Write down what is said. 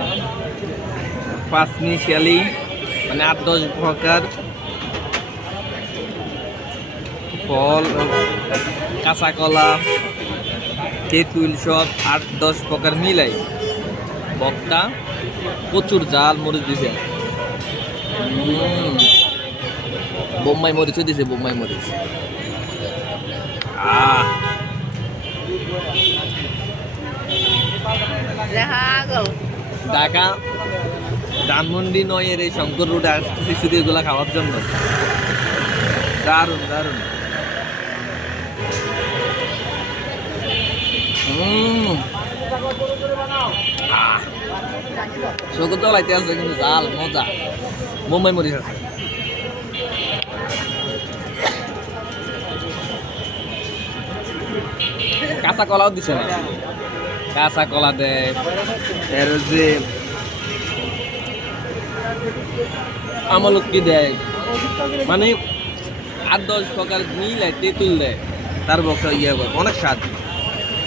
আছে? পাঁচ মিশালি মানে আট, দশ প্রকার ফল কাঁচা কলা তেঁতুল সব আট, দশ প্রকার মিলাই। বক্তা প্রচুর জাল, মরিচ দিছে। বোম্বাই মরিচও দিছে, বোম্বাই মরিচ। আহ। ঢাকা, ধানমন্ডি নয়ের এই শঙ্কর রোডে আসতেছি শুধু এগুলো খাওয়ার জন্য। দারুণ দারুণ। চলাইতে আছে কিন্তু জাল মজা। মুম্বাই মরিচ আছে। কাঁচা কলাও দিছে না। কাঁচা কলা দেয় এর আমলকি দেয় মানে আট, দশ প্রকার মিল তেঁতুল দেয় তার বক্সা ইয়ে করে অনেক স্বাদ।